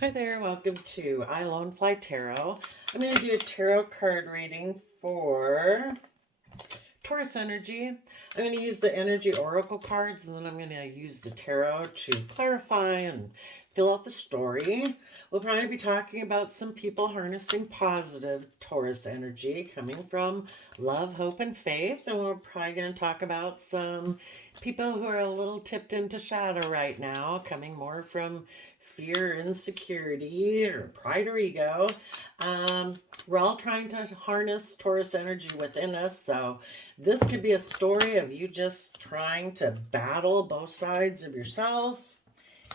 Hi there, welcome to I Lone Fly Tarot. I'm going to do a tarot card reading for Taurus energy. I'm going to use the energy oracle cards and then I'm going to use the tarot to clarify and fill out the story. We'll probably be talking about some people harnessing positive Taurus energy coming from love, hope, and faith. And we're probably going to talk about some people who are a little tipped into shadow right now, coming more from fear, insecurity, or pride or ego. We're all trying to harness Taurus energy within us, so this could be a story of you just trying to battle both sides of yourself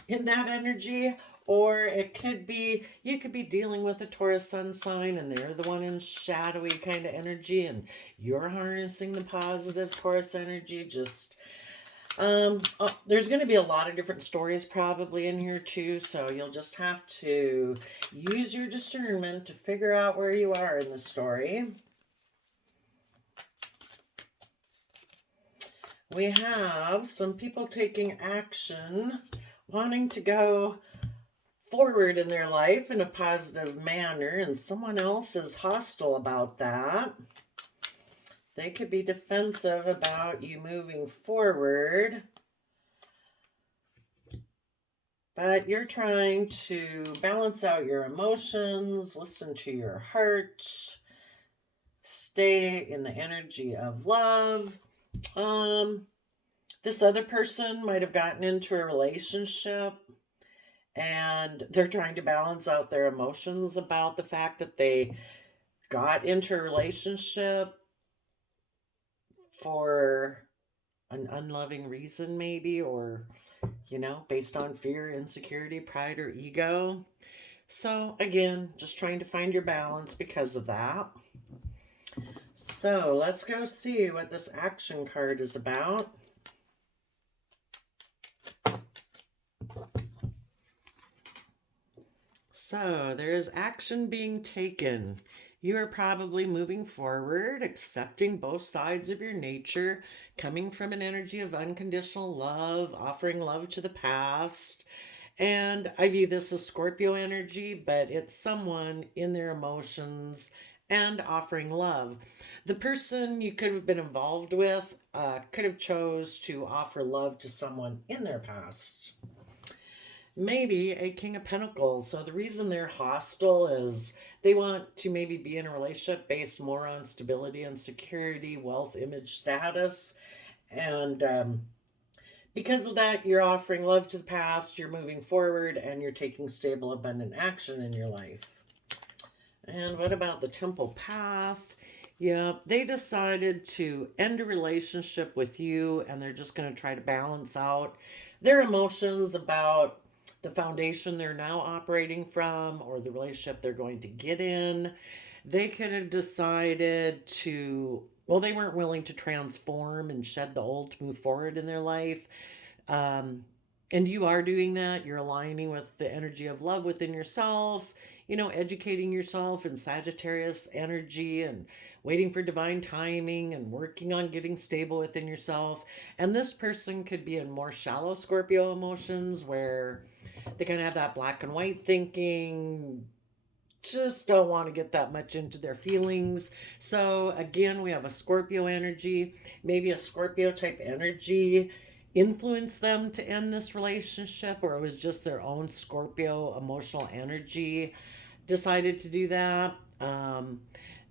in that energy. Or it could be you could be dealing with a Taurus sun sign and they're the one in shadowy kind of energy and you're harnessing the positive Taurus energy. There's going to be a lot of different stories probably in here too, so you'll just have to use your discernment to figure out where you are in the story. We have some people taking action, wanting to go forward in their life in a positive manner, and someone else is hostile about that. They could be defensive about you moving forward, but you're trying to balance out your emotions, listen to your heart, stay in the energy of love. This other person might have gotten into a relationship and they're trying to balance out their emotions about the fact that they got into a relationship for an unloving reason, maybe, or, based on fear, insecurity, pride, or ego. So, again, just trying to find your balance because of that. So, let's go see what this action card is about. So, there is action being taken. You are probably moving forward, accepting both sides of your nature, coming from an energy of unconditional love, offering love to the past. And I view this as Scorpio energy, but it's someone in their emotions and offering love. The person you could have been involved with could have chose to offer love to someone in their past. Maybe a King of Pentacles. So the reason they're hostile is they want to maybe be in a relationship based more on stability and security, wealth, image, status. And because of that, you're offering love to the past, you're moving forward, and you're taking stable, abundant action in your life. And what about the Temple Path? Yeah, they decided to end a relationship with you, and they're just going to try to balance out their emotions about the foundation they're now operating from or the relationship they're going to get in. They could have decided to, well, they weren't willing to transform and shed the old to move forward in their life. Um, and you are doing that. You're aligning with the energy of love within yourself, educating yourself in Sagittarius energy and waiting for divine timing and working on getting stable within yourself. And this person could be in more shallow Scorpio emotions where they kind of have that black and white thinking, just don't want to get that much into their feelings. So, again, we have a Scorpio energy, maybe a Scorpio type energy influenced them to end this relationship, or it was just their own Scorpio emotional energy decided to do that.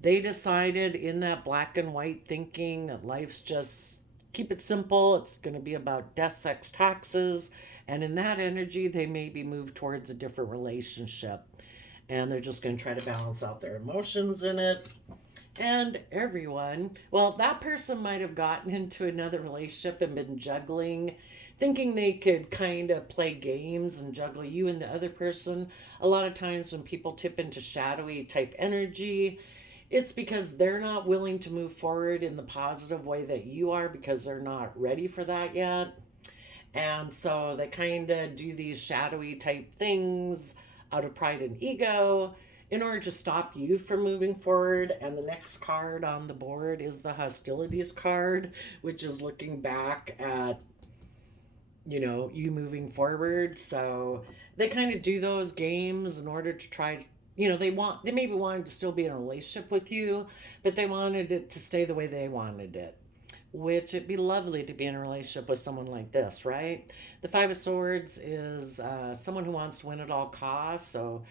They decided in that black and white thinking that life's just keep it simple. It's going to be about death, sex, taxes. And in that energy, they maybe move towards a different relationship. And they're just going to try to balance out their emotions in it. And everyone, well, that person might have gotten into another relationship and been juggling, thinking they could kind of play games and juggle you and the other person. A lot of times when people tip into shadowy type energy, it's because they're not willing to move forward in the positive way that you are because they're not ready for that yet. And so they kind of do these shadowy type things out of pride and ego in order to stop you from moving forward. And the next card on the board is the hostilities card, which is looking back at you moving forward. So they kind of do those games in order to try, they maybe wanted to still be in a relationship with you, but they wanted it to stay the way they wanted it. Which it'd be lovely to be in a relationship with someone like this, right? The Five of Swords is someone who wants to win at all costs. So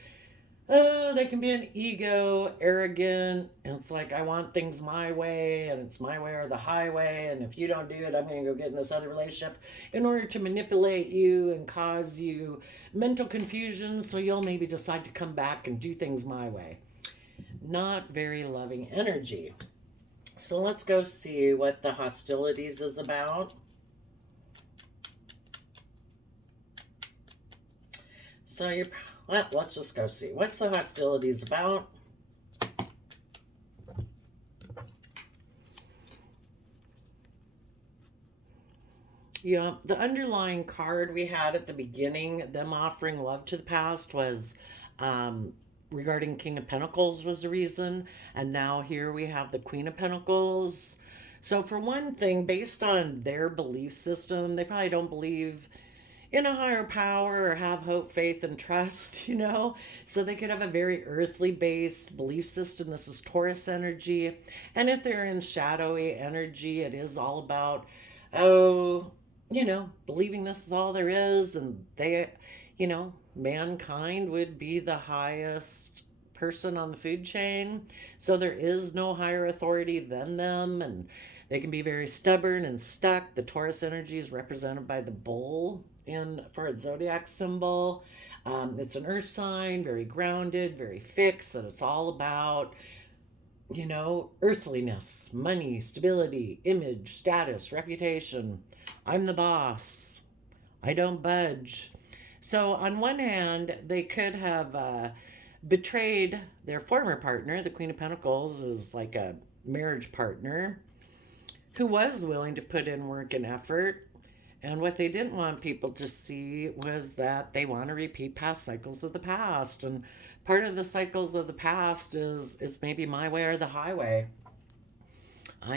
they can be an ego, arrogant. And it's like, I want things my way, and it's my way or the highway. And if you don't do it, I'm going to go get in this other relationship in order to manipulate you and cause you mental confusion. So you'll maybe decide to come back and do things my way. Not very loving energy. So let's go see what the hostilities is about. So let's just go see. What's the hostilities about? Yeah, the underlying card we had at the beginning, them offering love to the past, was regarding King of Pentacles was the reason. And now here we have the Queen of Pentacles. So for one thing, based on their belief system, they probably don't believe in a higher power or have hope, faith, and trust, So they could have a very earthly based belief system. This is Taurus energy. And if they're in shadowy energy, it is all about, believing this is all there is. And mankind would be the highest person on the food chain. So there is no higher authority than them. And they can be very stubborn and stuck. The Taurus energy is represented by the bull for its zodiac symbol. It's an earth sign, very grounded, very fixed, and it's all about, earthliness, money, stability, image, status, reputation. I'm the boss. I don't budge. So on one hand, they could have betrayed their former partner. The Queen of Pentacles is like a marriage partner who was willing to put in work and effort. And what they didn't want people to see was that they want to repeat past cycles of the past. And part of the cycles of the past is maybe my way or the highway. I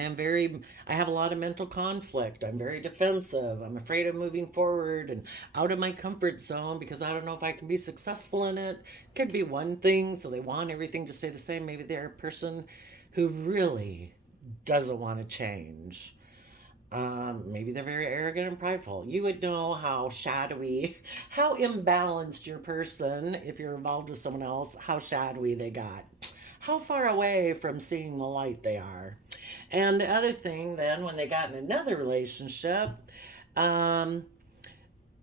have a lot of mental conflict. I'm very defensive. I'm afraid of moving forward and out of my comfort zone because I don't know if I can be successful in it. Could be one thing. So they want everything to stay the same. Maybe they're a person who really doesn't want to change. Maybe they're very arrogant and prideful. You would know how shadowy, how imbalanced your person, if you're involved with someone else, how shadowy they got. How far away from seeing the light they are. And the other thing then, when they got in another relationship, they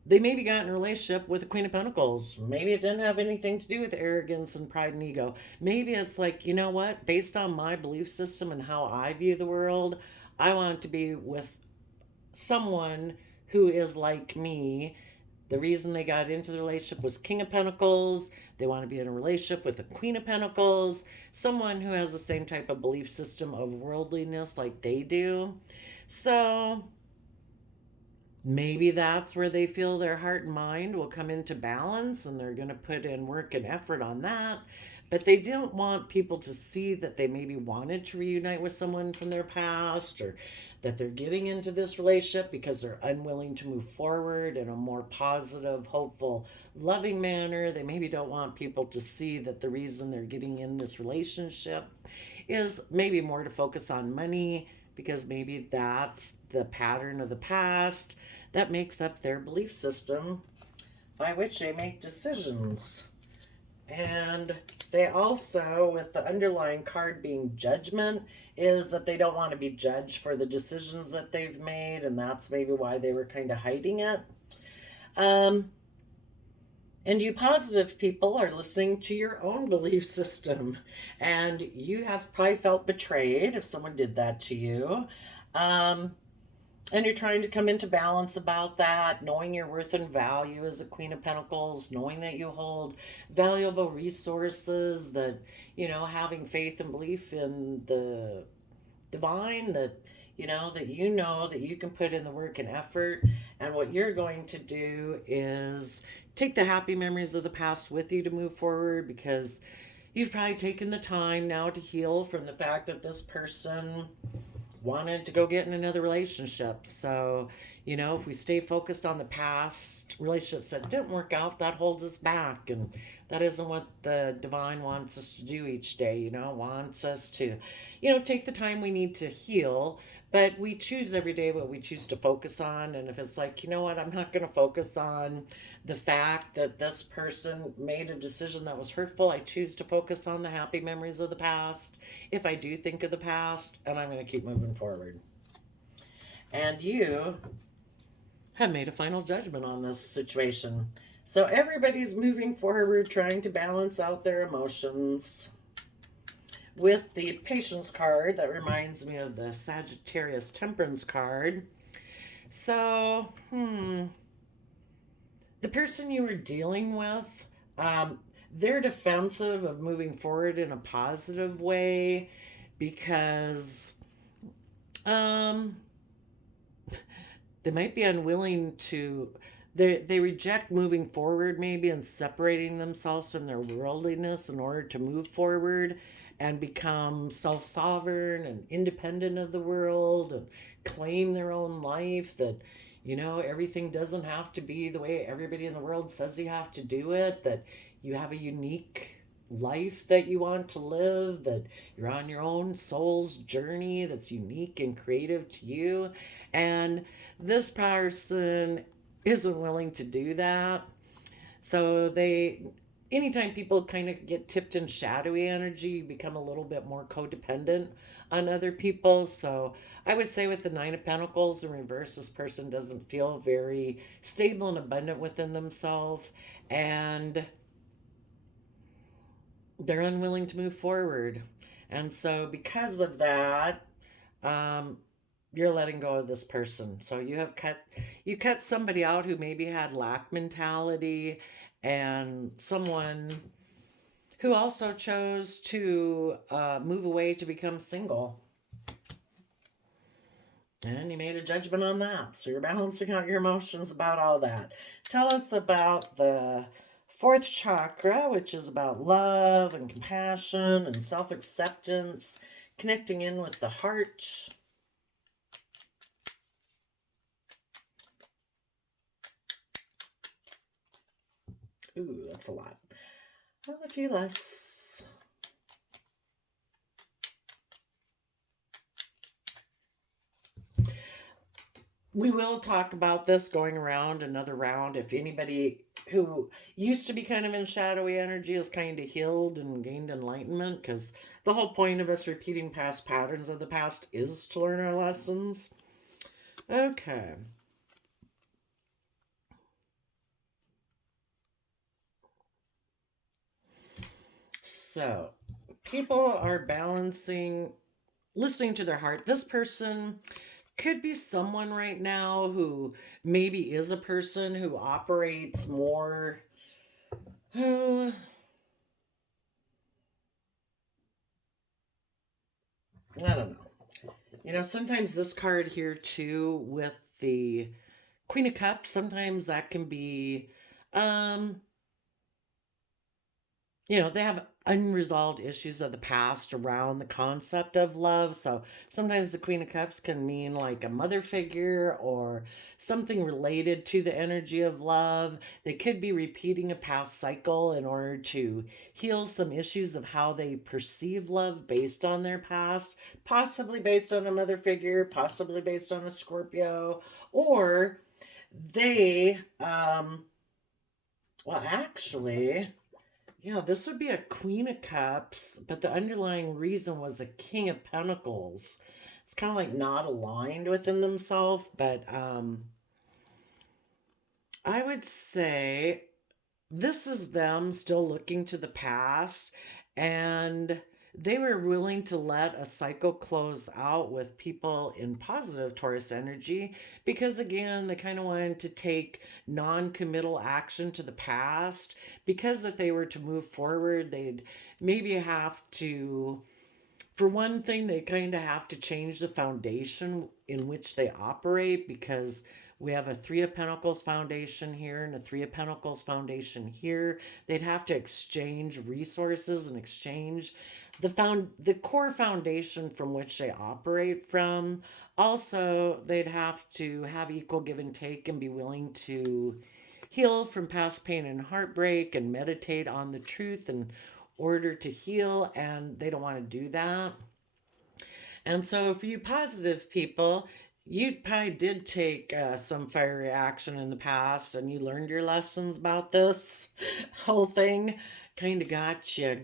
maybe got in a relationship with the Queen of Pentacles. Maybe it didn't have anything to do with arrogance and pride and ego. Maybe it's like, you know what? Based on my belief system and how I view the world, I want to be with someone who is like me. The reason they got into the relationship was King of Pentacles. They want to be in a relationship with the Queen of Pentacles, someone who has the same type of belief system of worldliness like they do. So maybe that's where they feel their heart and mind will come into balance, and they're going to put in work and effort on that. But they didn't want people to see that they maybe wanted to reunite with someone from their past, or that they're getting into this relationship because they're unwilling to move forward in a more positive, hopeful, loving manner. They maybe don't want people to see that the reason they're getting in this relationship is maybe more to focus on money, because maybe that's the pattern of the past that makes up their belief system by which they make decisions. And they also, with the underlying card being judgment, is that they don't want to be judged for the decisions that they've made, and that's maybe why they were kind of hiding it. And you positive people are listening to your own belief system, and you have probably felt betrayed if someone did that to you. And you're trying to come into balance about that, knowing your worth and value as the Queen of Pentacles, knowing that you hold valuable resources, that, having faith and belief in the divine, that, that you can put in the work and effort. And what you're going to do is take the happy memories of the past with you to move forward, because you've probably taken the time now to heal from the fact that this person wanted to go get in another relationship. So, if we stay focused on the past relationships that didn't work out, that holds us back. And that isn't what the divine wants us to do each day, wants us to, take the time we need to heal. But we choose every day what we choose to focus on. And if it's like, what, I'm not going to focus on the fact that this person made a decision that was hurtful. I choose to focus on the happy memories of the past. If I do think of the past, and I'm going to keep moving forward. And you have made a final judgment on this situation. So everybody's moving forward, trying to balance out their emotions. With the Patience card, that reminds me of the Sagittarius Temperance card. So, the person you were dealing with, they're defensive of moving forward in a positive way because they might be unwilling to. They reject moving forward, maybe, and separating themselves from their worldliness in order to move forward and become self sovereign and independent of the world and claim their own life. That, everything doesn't have to be the way everybody in the world says you have to do it, that you have a unique life that you want to live, that you're on your own soul's journey that's unique and creative to you. And this person isn't willing to do that. So anytime people kind of get tipped in shadowy energy, become a little bit more codependent on other people. So I would say with the Nine of Pentacles in reverse, this person doesn't feel very stable and abundant within themselves, and they're unwilling to move forward. And so because of that, you're letting go of this person. So you cut somebody out who maybe had lack mentality, and someone who also chose to move away to become single. And you made a judgment on that. So you're balancing out your emotions about all that. Tell us about the fourth chakra, which is about love and compassion and self-acceptance, connecting in with the heart. Ooh, that's a lot. Well, a few less. We will talk about this going around another round. If anybody who used to be kind of in shadowy energy is kind of healed and gained enlightenment, because the whole point of us repeating past patterns of the past is to learn our lessons. Okay. So, people are balancing, listening to their heart. This person could be someone right now who maybe is a person who operates more. Oh, I don't know. Sometimes this card here too with the Queen of Cups, sometimes that can be they have unresolved issues of the past around the concept of love. So sometimes the Queen of Cups can mean like a mother figure or something related to the energy of love. They could be repeating a past cycle in order to heal some issues of how they perceive love based on their past, possibly based on a mother figure, possibly based on a Scorpio, or they, well, actually, yeah, this would be a Queen of Cups, but the underlying reason was a King of Pentacles. It's kind of like not aligned within themselves, but I would say this is them still looking to the past, and they were willing to let a cycle close out with people in positive Taurus energy because, again, they kind of wanted to take non-committal action to the past, because if they were to move forward, they'd maybe have to, for one thing, they kind of have to change the foundation in which they operate, because We have a Three of Pentacles foundation here and a Three of Pentacles foundation here. They'd have to exchange resources and exchange the core foundation from which they operate from. Also, they'd have to have equal give and take and be willing to heal from past pain and heartbreak and meditate on the truth in order to heal, and they don't want to do that. And so, for you positive people, you probably did take some fiery action in the past and you learned your lessons about this whole thing. Kind of got you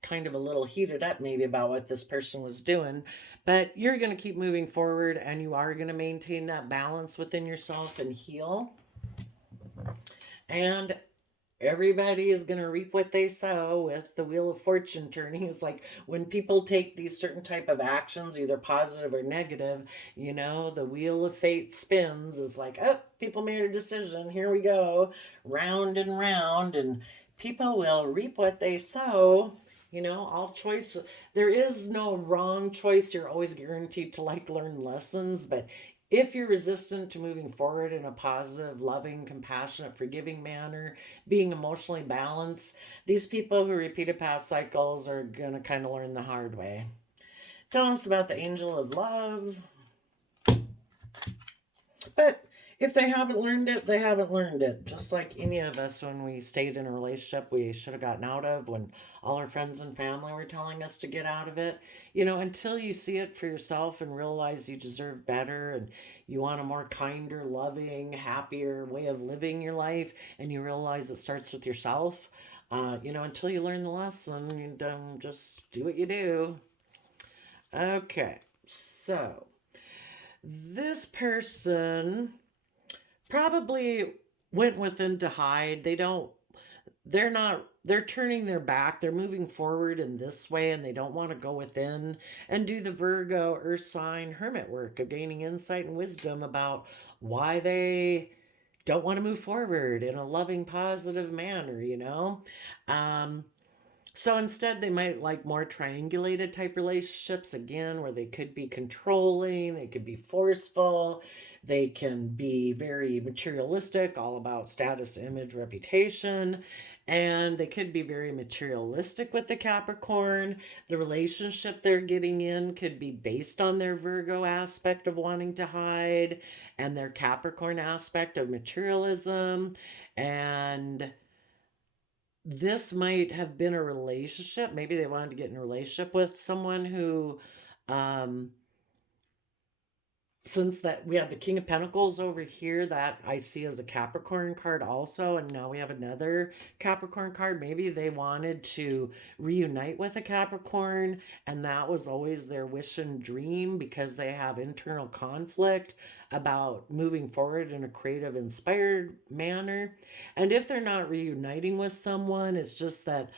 kind of a little heated up, maybe, about what this person was doing. But you're going to keep moving forward and you are going to maintain that balance within yourself and heal. And everybody is going to reap what they sow with the wheel of fortune turning. It's like when people take these certain type of actions, either positive or negative, the wheel of fate spins. It's like, oh, people made a decision, here we go, round and round, and people will reap what they sow. All choice, there is no wrong choice. You're always guaranteed to learn lessons, but if you're resistant to moving forward in a positive, loving, compassionate, forgiving manner, being emotionally balanced, these people who repeated past cycles are going to kind of learn the hard way. Tell us about the angel of love. But if they haven't learned it, they haven't learned it. Just like any of us, when we stayed in a relationship we should have gotten out of, when all our friends and family were telling us to get out of it. Until you see it for yourself and realize you deserve better and you want a more kinder, loving, happier way of living your life, and you realize it starts with yourself, until you learn the lesson, you just do what you do. Okay, so this person probably went within to hide. They're turning their back. They're moving forward in this way and they don't want to go within and do the Virgo earth sign hermit work of gaining insight and wisdom about why they don't want to move forward in a loving, positive manner, So instead, they might like more triangulated type relationships, again, where they could be controlling, they could be forceful, they can be very materialistic, all about status, image, reputation, and they could be very materialistic with the Capricorn. The relationship they're getting in could be based on their Virgo aspect of wanting to hide and their Capricorn aspect of materialism. And this might have been a relationship. Maybe they wanted to get in a relationship with someone who, um, since that we have the King of Pentacles over here that I see as a Capricorn card also, and now we have another Capricorn card. Maybe they wanted to reunite with a Capricorn, and that was always their wish and dream because they have internal conflict about moving forward in a creative, inspired manner. And if they're not reuniting with someone, it's just that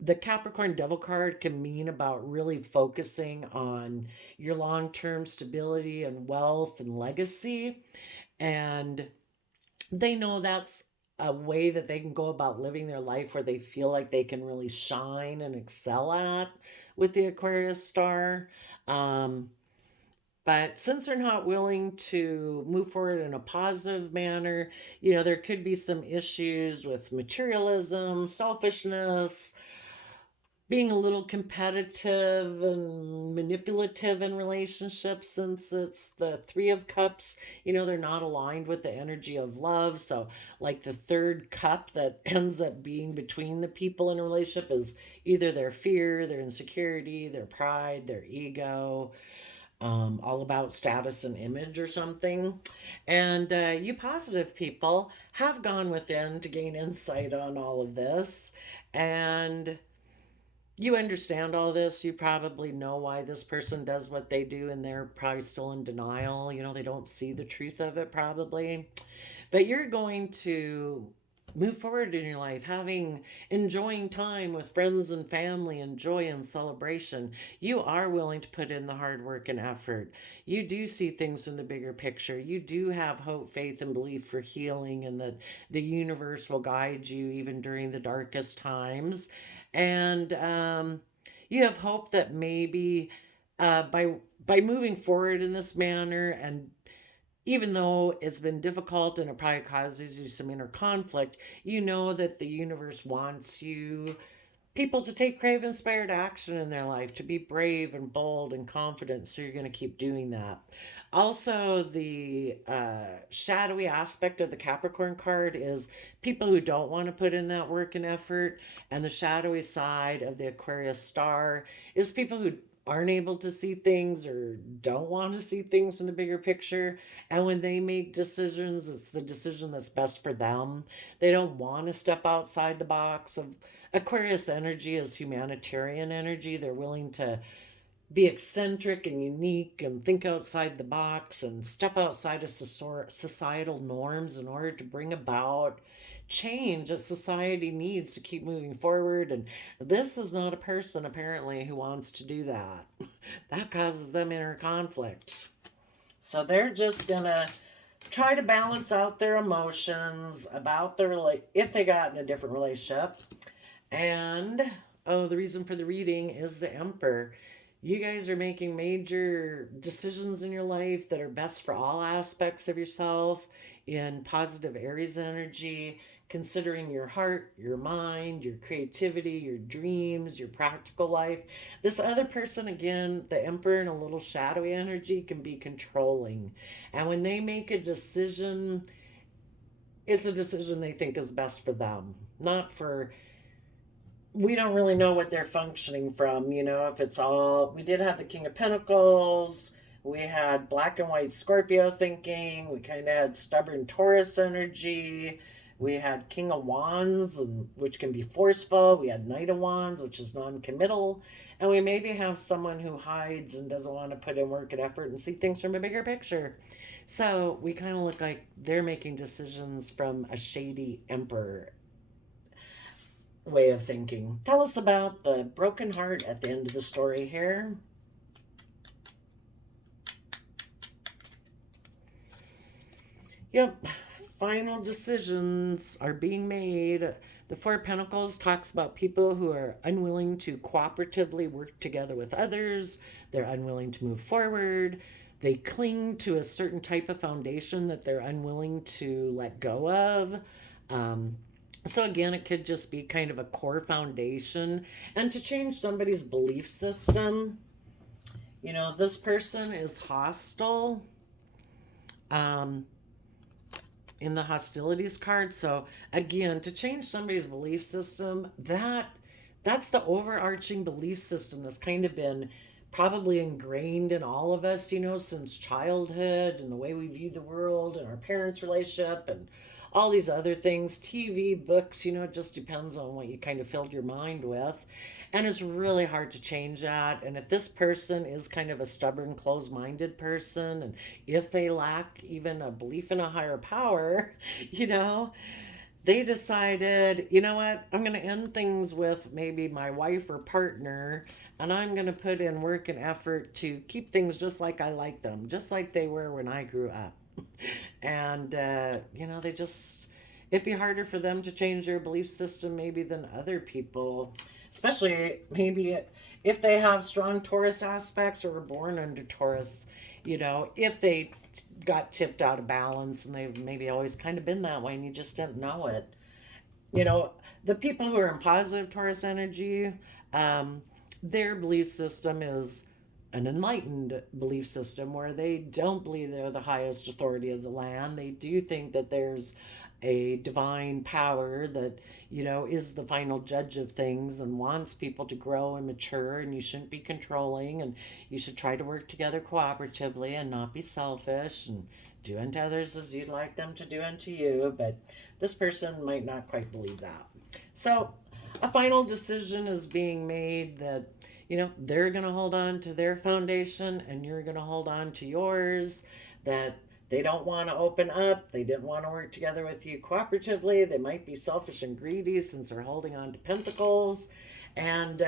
the Capricorn Devil card can mean about really focusing on your long-term stability and wealth and legacy. And they know that's a way that they can go about living their life where they feel like they can really shine and excel at with the Aquarius star. But since they're not willing to move forward in a positive manner, there could be some issues with materialism, selfishness, being a little competitive and manipulative in relationships, since it's the Three of Cups. They're not aligned with the energy of love. So, like, the third cup that ends up being between the people in a relationship is either their fear, their insecurity, their pride, their ego, all about status and image or something. And you positive people have gone within to gain insight on all of this. And you understand all this. You probably know why this person does what they do, and they're probably still in denial. They don't see the truth of it, probably. But you're going to move forward in your life, enjoying time with friends and family, and joy and celebration. You are willing to put in the hard work and effort. You do see things in the bigger picture. You do have hope, faith, and belief for healing, and that the universe will guide you even during the darkest times. And you have hope that maybe by moving forward in this manner and even though it's been difficult and it probably causes you some inner conflict, you know that the universe wants you people to take crave inspired action in their life, to be brave and bold and confident. So you're going to keep doing that. Also, the shadowy aspect of the Capricorn card is people who don't want to put in that work and effort. And the shadowy side of the Aquarius star is people who aren't able to see things or don't want to see things in the bigger picture. And when they make decisions, it's the decision that's best for them. They don't want to step outside the box of Aquarius energy is humanitarian energy. They're willing to be eccentric and unique and think outside the box and step outside of societal norms in order to bring about change that society needs to keep moving forward. And this is not a person, apparently, who wants to do that. That causes them inner conflict. So they're just gonna try to balance out their emotions about their if they got in a different relationship. And oh, the reason for the reading is the Emperor. You guys are making major decisions in your life that are best for all aspects of yourself in positive Aries energy, considering your heart, your mind, your creativity, your dreams, your practical life. This other person, again, the Emperor in a little shadowy energy, can be controlling. And when they make a decision, it's a decision they think is best for them, not for we don't really know what they're functioning from, if it's all we did have the King of Pentacles, we had black and white Scorpio thinking, we kind of had stubborn Taurus energy, we had King of Wands, which can be forceful, we had Knight of Wands, which is non-committal, and we maybe have someone who hides and doesn't want to put in work and effort and see things from a bigger picture. So we kind of look like they're making decisions from a shady Emperor way of thinking. Tell us about the broken heart at the end of the story here. Yep, final decisions are being made. The Four of Pentacles talks about people who are unwilling to cooperatively work together with others. They're unwilling to move forward. They cling to a certain type of foundation that they're unwilling to let go of. So again, it could just be kind of a core foundation. And to change somebody's belief system, this person is hostile in the hostilities card. So again, to change somebody's belief system, that's the overarching belief system that's kind of been probably ingrained in all of us, since childhood and the way we view the world and our parents' relationship and all these other things, TV, books, it just depends on what you kind of filled your mind with. And it's really hard to change that. And if this person is kind of a stubborn, closed minded person, and if they lack even a belief in a higher power, they decided, what, I'm going to end things with maybe my wife or partner, and I'm going to put in work and effort to keep things just like I like them, just like they were when I grew up. And, they just, it'd be harder for them to change their belief system maybe than other people, especially maybe if they have strong Taurus aspects or were born under Taurus, if they got tipped out of balance and they've maybe always kind of been that way and you just didn't know it. The people who are in positive Taurus energy, their belief system is an enlightened belief system where they don't believe they're the highest authority of the land. They do think that there's a divine power that, is the final judge of things and wants people to grow and mature, and you shouldn't be controlling, and you should try to work together cooperatively and not be selfish and do unto others as you'd like them to do unto you. But this person might not quite believe that. So a final decision is being made that they're going to hold on to their foundation and you're going to hold on to yours, that they don't want to open up. They didn't want to work together with you cooperatively. They might be selfish and greedy since they're holding on to pentacles. And,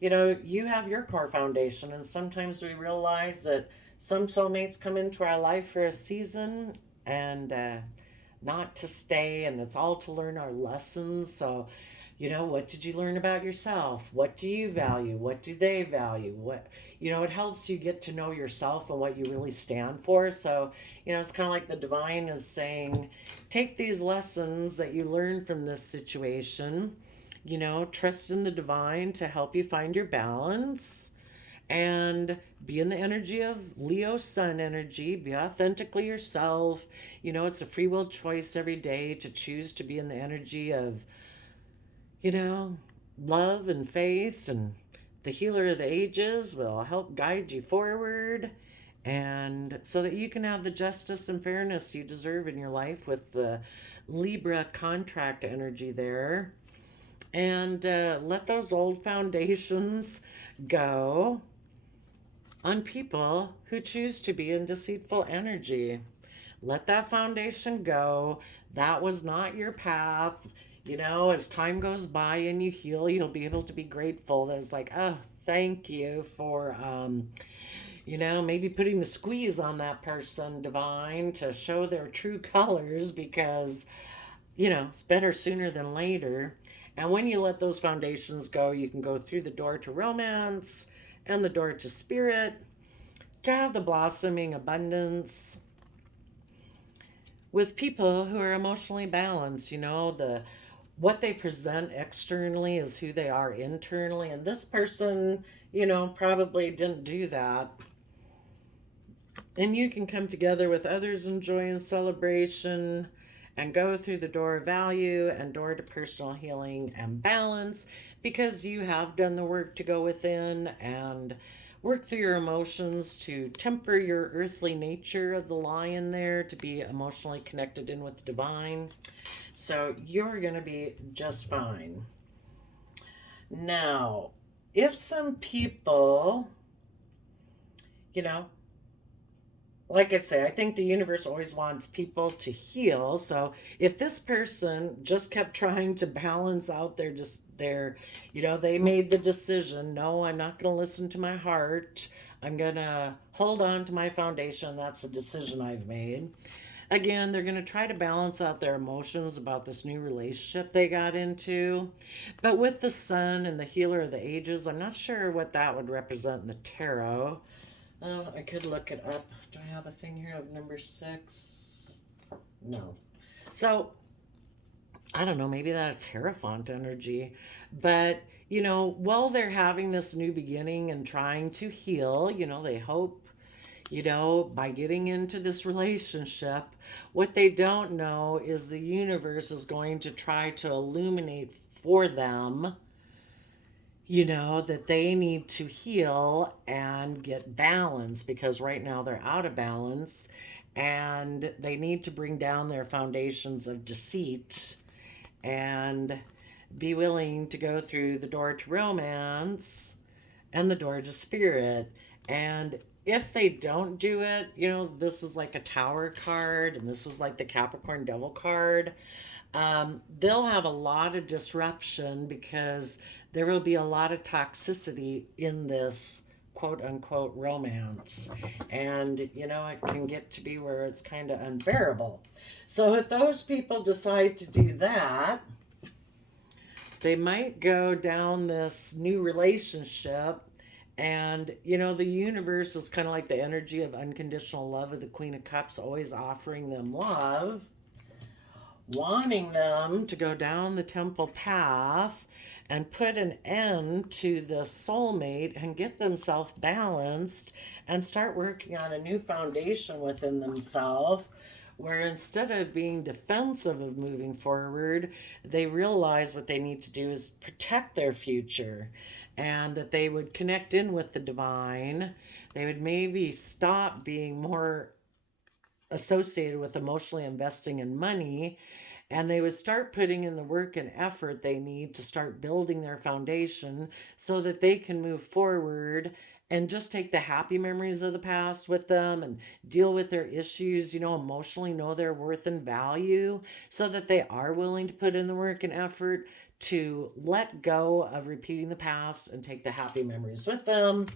you have your core foundation. And sometimes we realize that some soulmates come into our life for a season and not to stay. And it's all to learn our lessons. So What did you learn about yourself? What do you value? What do they value? It helps you get to know yourself and what you really stand for. So, it's kind of like the divine is saying, take these lessons that you learned from this situation, trust in the divine to help you find your balance and be in the energy of Leo sun energy. Be authentically yourself. It's a free will choice every day to choose to be in the energy of, you know, love and faith, and the healer of the ages will help guide you forward, and so that you can have the justice and fairness you deserve in your life with the Libra contract energy there. And let those old foundations go on people who choose to be in deceitful energy. Let that foundation go. That was not your path. As time goes by and you heal, you'll be able to be grateful that it's like, oh, thank you for, maybe putting the squeeze on that person, divine, to show their true colors because, it's better sooner than later. And when you let those foundations go, you can go through the door to romance and the door to spirit to have the blossoming abundance with people who are emotionally balanced. The what they present externally is who they are internally, and this person, probably didn't do that. And you can come together with others in joy and celebration and go through the door of value and door to personal healing and balance because you have done the work to go within and work through your emotions to temper your earthly nature of the lion there to be emotionally connected in with the divine. So you're going to be just fine. Now, if some people, you know, like I say, I think the universe always wants people to heal. So if this person just kept trying to balance out they made the decision, no, I'm not going to listen to my heart. I'm going to hold on to my foundation. That's a decision I've made. Again, they're going to try to balance out their emotions about this new relationship they got into. But with the sun and the healer of the ages, I'm not sure what that would represent in the tarot. I could look it up. Do I have a thing here of number 6? No. So, I don't know, maybe that's Hierophant energy. But, while they're having this new beginning and trying to heal, they hope, by getting into this relationship, what they don't know is the universe is going to try to illuminate for them that they need to heal and get balance because right now they're out of balance and they need to bring down their foundations of deceit and be willing to go through the door to romance and the door to spirit. And if they don't do it, this is like a Tower card and this is like the Capricorn Devil card. They'll have a lot of disruption because there will be a lot of toxicity in this quote unquote romance. And, it can get to be where it's kind of unbearable. So if those people decide to do that, they might go down this new relationship. And, the universe is kind of like the energy of unconditional love of the Queen of Cups, always offering them love, wanting them to go down the temple path and put an end to the soulmate and get themselves balanced and start working on a new foundation within themselves where instead of being defensive of moving forward, they realize what they need to do is protect their future and that they would connect in with the divine. They would maybe stop being more associated with emotionally investing in money, and they would start putting in the work and effort they need to start building their foundation so that they can move forward and just take the happy memories of the past with them and deal with their issues, emotionally know their worth and value so that they are willing to put in the work and effort to let go of repeating the past and take the happy memories with them.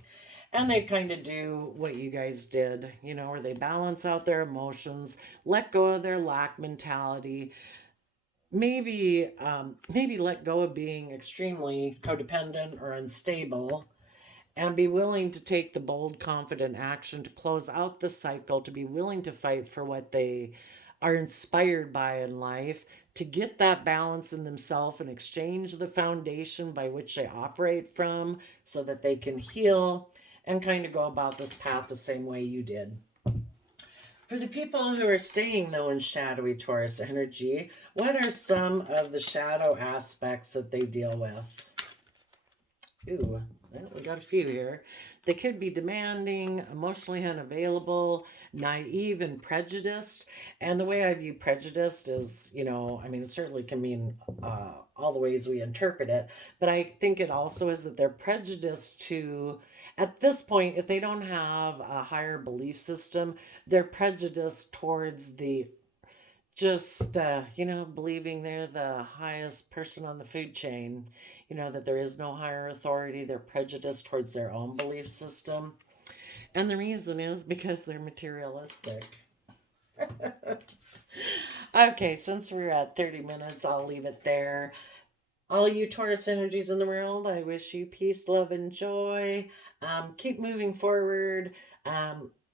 And they kind of do what you guys did, where they balance out their emotions, let go of their lack mentality, maybe let go of being extremely codependent or unstable, and be willing to take the bold, confident action to close out the cycle, to be willing to fight for what they are inspired by in life, to get that balance in themselves and exchange the foundation by which they operate from so that they can heal and kind of go about this path the same way you did. For the people who are staying, though, in shadowy Taurus energy, what are some of the shadow aspects that they deal with? Ooh, well, we got a few here. They could be demanding, emotionally unavailable, naive, and prejudiced. And the way I view prejudiced is, I mean, it certainly can mean all the ways we interpret it, but I think it also is that they're prejudiced to, at this point, if they don't have a higher belief system, they're prejudiced towards the just believing they're the highest person on the food chain, that there is no higher authority. They're prejudiced towards their own belief system, and the reason is because they're materialistic. Okay, since we're at 30 minutes, I'll leave it there. All you Taurus energies in the world, I wish you peace, love, and joy. Keep moving forward.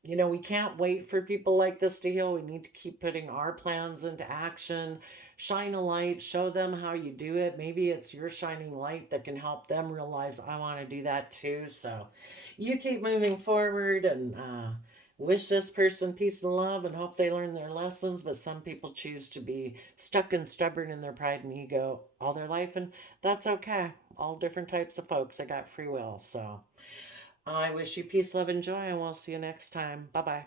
We can't wait for people like this to heal. We need to keep putting our plans into action. Shine a light, show them how you do it. Maybe it's your shining light that can help them realize, I want to do that too. So you keep moving forward, and wish this person peace and love and hope they learn their lessons. But some people choose to be stuck and stubborn in their pride and ego all their life, and that's okay. All different types of folks. I got free will. So I wish you peace, love, and joy, and we'll see you next time. Bye bye.